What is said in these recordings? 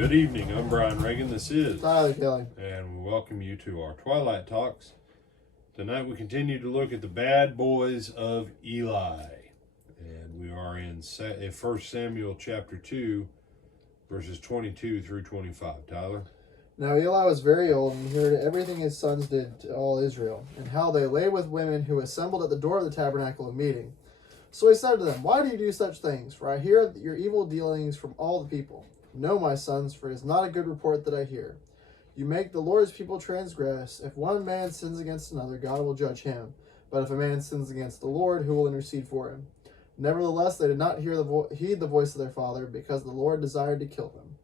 Good evening, I'm Brian Reagan, this is Tyler Kelly. and we welcome you to our Twilight Talks. Tonight we continue to look at the bad boys of Eli. And we are in 1 Samuel chapter 2, verses 22 through 25. Tyler? Now Eli was very old, and he heard everything his sons did to all Israel, and how they lay with women who assembled at the door of the tabernacle of meeting. So he said to them, "Why do you do such things? For I hear your evil dealings from all the people. No, my sons, for it is not a good report that I hear. You make the Lord's people transgress. If one man sins against another, God will judge him. But if a man sins against the Lord, who will intercede for him?" Nevertheless, they did not heed the voice of their father, because the Lord desired to kill them.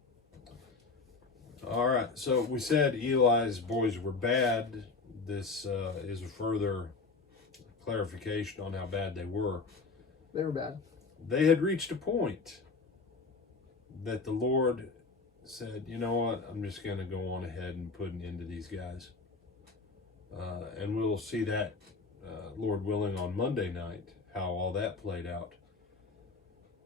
All right, so we said Eli's boys were bad. This is a further clarification on how bad they were. They were bad. They had reached a point that the Lord said, you know what, I'm just going to go on ahead and put an end to these guys. And we'll see that, Lord willing, on Monday night, how all that played out.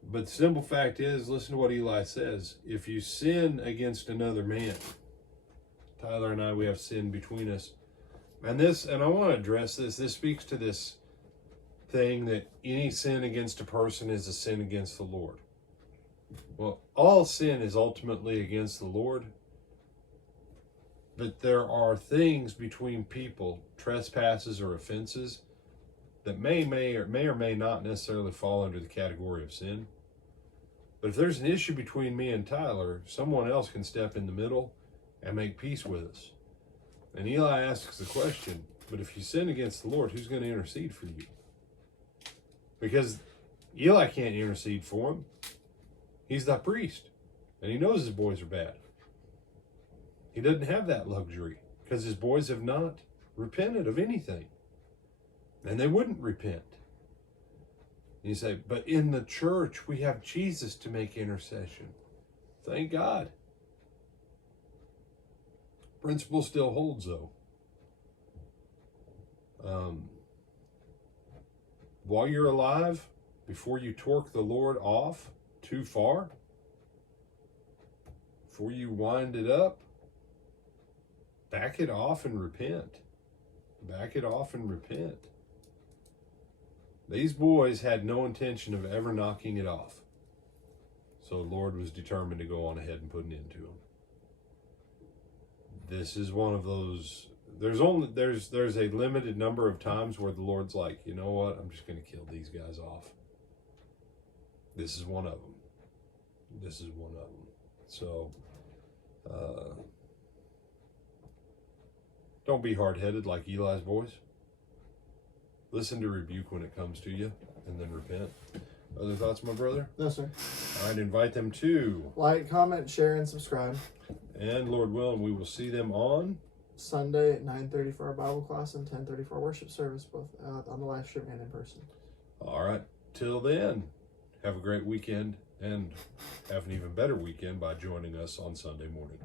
But the simple fact is, listen to what Eli says. If you sin against another man, Tyler and I, we have sin between us. And I want to address this. This speaks to this thing that any sin against a person is a sin against the Lord. Well, all sin is ultimately against the Lord. But there are things between people, trespasses or offenses, that may or may not necessarily fall under the category of sin. But if there's an issue between me and Tyler, someone else can step in the middle and make peace with us. And Eli asks the question, but if you sin against the Lord, who's going to intercede for you? Because Eli can't intercede for him. He's the priest, and he knows his boys are bad. He doesn't have that luxury because his boys have not repented of anything. And they wouldn't repent. You say, but in the church, we have Jesus to make intercession. Thank God. Principle still holds, though. While you're alive, before you torque the Lord off too far, before you wind it up, back it off and repent. Back it off and repent. These boys had no intention of ever knocking it off. So the Lord was determined to go on ahead and put an end to them. This is one of those, there's a limited number of times where the Lord's like, you know what, I'm just going to kill these guys off. This is one of them. This is one of them. So, don't be hard-headed like Eli's boys. Listen to rebuke when it comes to you, and then repent. Other thoughts, my brother? No, sir. All right, invite them to Like, comment, share, and subscribe. And Lord willing, we will see them on Sunday at 9:30 for our Bible class and 10:30 for our worship service, both on the live stream and in person. All right. Till then, have a great weekend and have an even better weekend by joining us on Sunday morning.